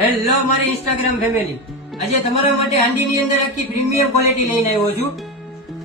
Hello મારી Instagram family, આજે તમારા માટે હાંડીની અંદર આખી પ્રીમિયમ ક્વોલિટી લઈને આવ્યો છું.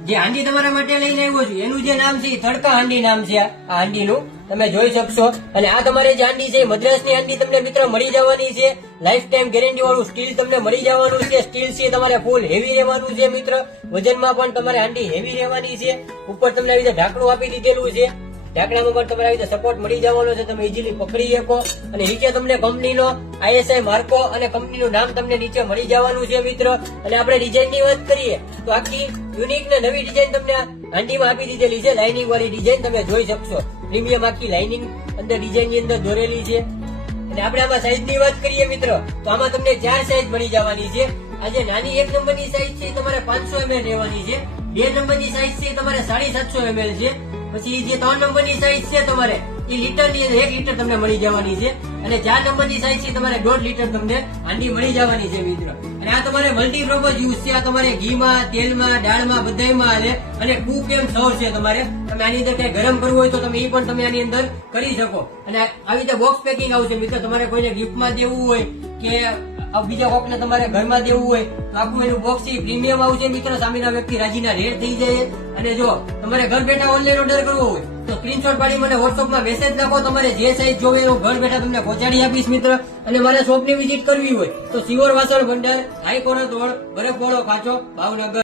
જે હાંડી તમારા માટે લઈને આવ્યો છું એનું જે નામ છે એ તડકા હાંડી નામ છે. આ હાંડીનું તમે જોઈ શકશો. અને આ તમારે જે હાંડી છે મદ્રાસની હાંડી તમને મિત્ર મળી જવાની છે. લાઈફ ટાઈમ ગેરંટી વાળું સ્ટીલ તમને મળી જવાનું છે. સ્ટીલ છે તમારે ફૂલ હેવી રહેવાનું છે મિત્ર. વજનમાં પણ તમારે હાંડી હેવી રહેવાની છે. ઉપર તમને આવી રીતે ઢાંકણું આપી દીધેલું છે. ઢાંકણામાં પણ તમારે આવી રીતે સપોર્ટ મળી જવાનો છે. તમે ઇઝીલી પકડી શકો. અને નીચે તમને કંપનીનો ISI માર્કો અને કંપનીનું નામ તમને નીચે મળી જવાનું છે મિત્ર. અને આપણે ડિઝાઇનની વાત કરીએ તો આખી યુનિક ને નવી ડિઝાઇન તમને હાંડીમાં આપી દીધેલી છે. લાઇનિંગ વાળી ડિઝાઇન તમે જોઈ શકશો. પ્રીમિયમ આખી લાઇનિંગ અંદર ડિઝાઇન ની અંદર દોરેલી છે. અને આપણે આમાં સાઈઝ ની વાત કરીએ મિત્ર તો આમાં તમને 4 સાઈઝ મળી જવાની છે. આજે નાની 1 નંબરની સાઈઝ છે તમારે 500 ml રહેવાની છે. 2 નંબરની સાઈઝ છે તમારે 750 ml છે. પછી જે 3 નંબરની સાઈઝ છે તમારે એ લીટરની 1 લીટર તમને મળી જવાની છે. અને 4 નંબરની સાઈઝ છે તમારે 1.5 લીટર તમને હાંડી મળી જવાની છે મિત્ર. અને આ તમારે મલ્ટીપર્પઝ યુઝ છે. આ તમારે ઘીમાં, તેલમાં, દાળમાં બધાયમાં હાલે. અને કુક એમ સર્વ છે. તમારે તમે આની અંદર કઈ ગરમ કરવું હોય તો તમે એ પણ તમે આની અંદર કરી શકો. અને આવી રીતે બોક્સ પેકિંગ આવશે મિત્ર. તમારે કોઈને ગિફ્ટમાં દેવું હોય કે બીજા કોકને તમારે ઘરમાં દેવું હોય તો આખું એનું બોક્સ પ્રીમિયમ આવશે મિત્ર. સામેના વ્યક્તિ રાજીના રેટ થઈ જાય. અને જો તમારે ઘર બેઠા ઓનલાઈન ઓર્ડર કરવો હોય તો સ્ક્રીનશોટ પાડી મને વોટ્સઅપમાં મેસેજ નાખો. તમારે જે સાઈઝ જોવે એનું ઘર બેઠા તમને પહોંચાડી આપીશ મિત્ર. અને મારે શોપની વિઝિટ કરવી હોય તો શિવર વાસણ ભંડાર, હાઈકોર્ટ રોડ, બરફવાળો ખાંચો, ભાવનગર.